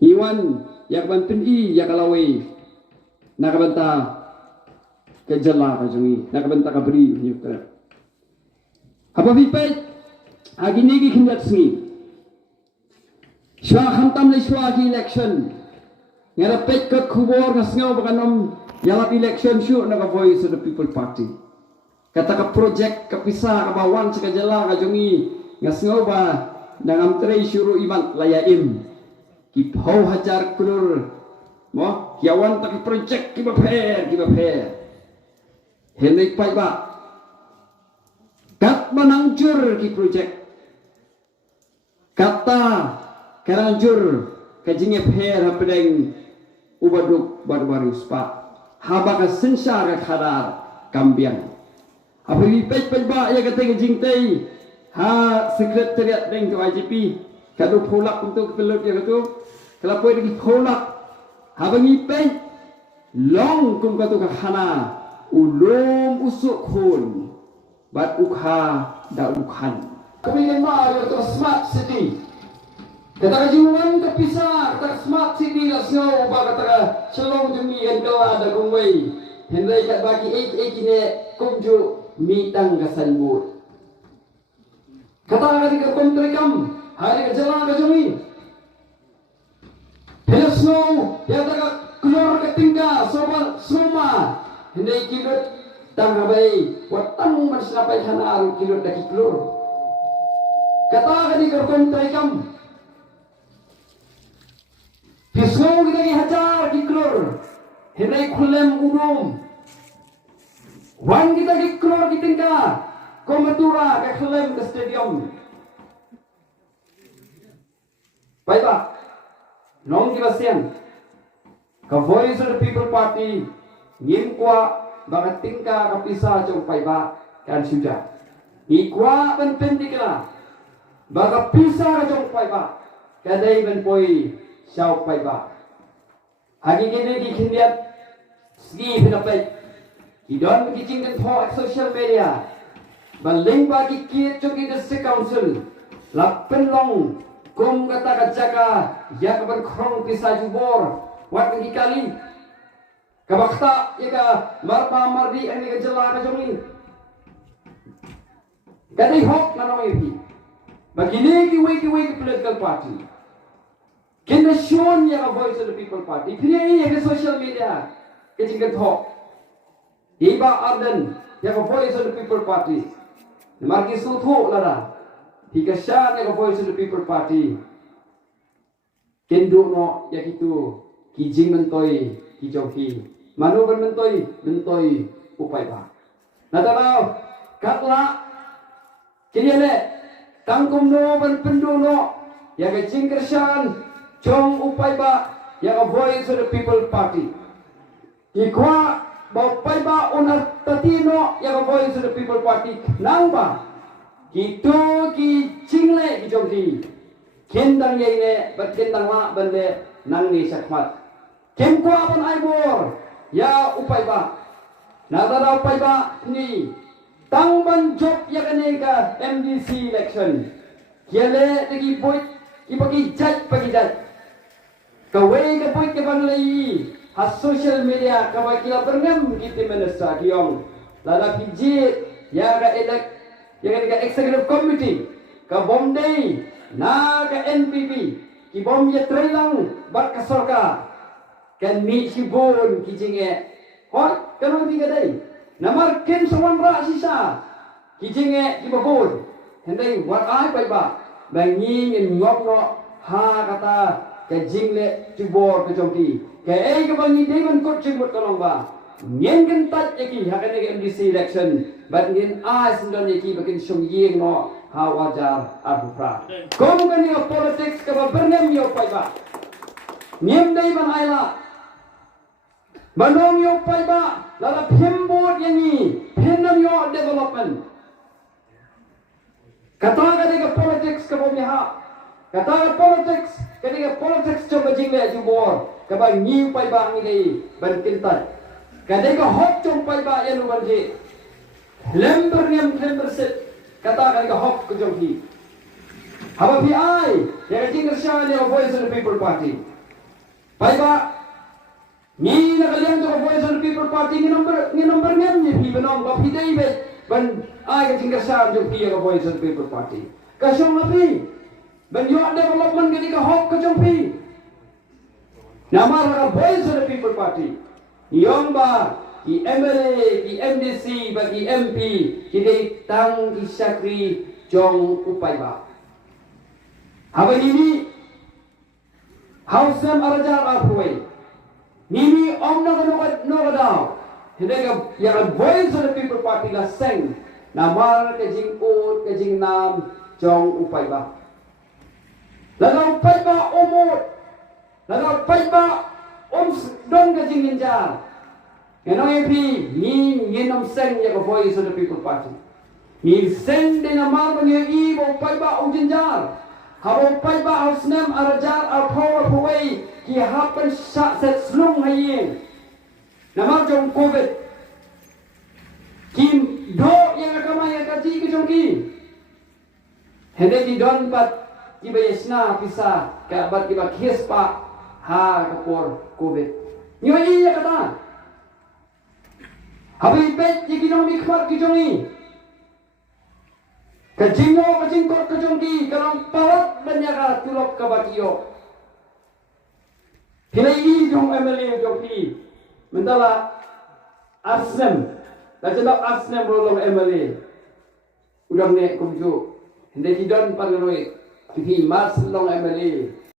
Iwan yak banpin I yak alawi nakabanta ke jala ka jungi nakabanta ka beri nyukra apa vipet agini ki khindat singi shwa khantam le shwa ki election ngara pet ka khubor ngasngau bakanom yalap election shu na voice of the people party kata ka project ka pisa ka bawan ka jala ka jungi ngasngau ba dangam tre syuru iman layaim ki phau hajar krore mo yawan tak project ki ba pher henai pai ba kat manangjur ki project kata karanjur kajinge pher hapedeng ubaduk baru spa haba ka sensar ka khadar kambiang api pai ba ya kata kajing tei ha sekretariat deng tu IGP kadu pholak untuk pelot ya katu kalau poi di pholak habangi pen long kum katu ka khana ulum usuk khun bat ukha da ukhan kemudian ma ya tu smart city kata kajuan ka pisa kata smart city la snow ba kata shalom jumi en kala da gumwei hendai kat bagi kine kumju mitang ka sanbut kata kali ka kontrekam hari ka jala ka jumi hello snow ya ta keluar ke tingkah sobat suma hendai kilot tang habai watang man sinapai hanar kilot daki keluar kata kali ka kontrekam snow kita ki hajar ki keluar hendai khulem umum wan kita ki keluar ki tingkah komatura ke khulem ke stadium baik pak nong kita siang ka voice of the people party ngin kwa bagat tingkah kapisa jong pai ba kan sudah ikwa ben pentikla baga pisa jong pai ba kadai ben poi Syau pai ba. Hari ini di kindiat segi penapai. Idon kicing dan po social media. Baling bagi kiat jogi district council. Lapen long kum kata kacaka ya kapan krong pisa jubor. Wat lagi kali. Kabakta ya ka marpa mardi ani ka jela ka jongi. Kadai hok na nong ipi. Bagini ki political party. Kena shown ya voice of the people party. Kini ya social media. Kecingkat hok. Iba Arden ya voice of the people party. Marki suthu lara. Hikashan ya voice of the people party. Kendo no ya kitu kijing mentoi kijoki. Manu ben mentoi upai ba. Natalaw katla kini le tangkum no ben pendu no ya kecing kershan Chong upai ba yang voice of the people party. Ikwa ba upai ba unar tatino yang voice of the people party. Nang ba gitu ki cingle ki jongki. Kendang ye ne bat kendang la bende nang ni sakmat. Kemkwa pun aibor ya upai ba. Nadara upai ba ni tangban job ya kaneka MDC election. Kiale lagi boy ibagi judge pagi judge. Kawai ke point ke banlai has social media kawai kila berngam kita menesa kiong lada pijit ya ga elek ya ga executive committee ka bomdei na ka NPP ki bom ye trailang bat ka sorka kan mi sibun kijinge hot kanu tiga dai namar ken sawan ra sisa kijinge ki babon hendai wat ai pai ba bangi ngop no ha kata kajing le tubor ke jongki ke ai ke bangi deman kot cimut kolong ba nyen kan tat yaki hakane ke MDC election bat nyen ai sendon yaki bakin sung yeng no ha wajar abufra kom kan yo politics ke bernem yo pai ba nyen dai ban ai la banong yo pai ba la phembot yangi phenam yo development kata ke politics ke bomnya kata politics ketika politics coba jingle jubor kaba ngiu pai ba ngi ban kintat ketika hok com pai ba ya lu banji lember set kata ketika hok ke jongki haba pi ai ya jingle sha ne voice of the people party Paiba, ni nakaliang to Voice of the People Party ni number ngam ni pi benom ba pi dei be ban ai ka tinggal sa jo pi ka Voice of the People Party. Ka song api. Ban yo development ke ka hok ka jong pi. Nama ka Voice of the People Party. Yong ba ki MLA, ki MDC, ba ki MP, ki dei tang ki sakri jong upai ba. Haba ini House arajar apruai. Nini om na no daw. Hindi ka yang Voice of the People Party la seng. Namar ke jing ut ke jing nam jong upai ba. Lagaw upai ba umut. Lagaw upai ba dong ke jing ninjar. Kenong epi ni nginom seng ya Voice of the People Party. Ni seng de namar bang ibo upai ba jinjar. Habang upai ba House arajar power away. Ki happen set slung hayin. Nama jong COVID. Kim do yang akamay kaji ke jong ki. Hende di don pat ki bayasna pisa ka bat ki ba kies pa ha kapor COVID. Nyo iya kata. Habi bet ki jong mikmar ki jong ni. Kajingo kajingkot ka jong ki karang parat banyak tulok ka batiyo. Hilai jong MLA jong ki. Mentala Asnem. Dah cakap Asnem rolong MLA. Udang nek kumju. Hindi tidon pagluroi. Kipi mas long MLA.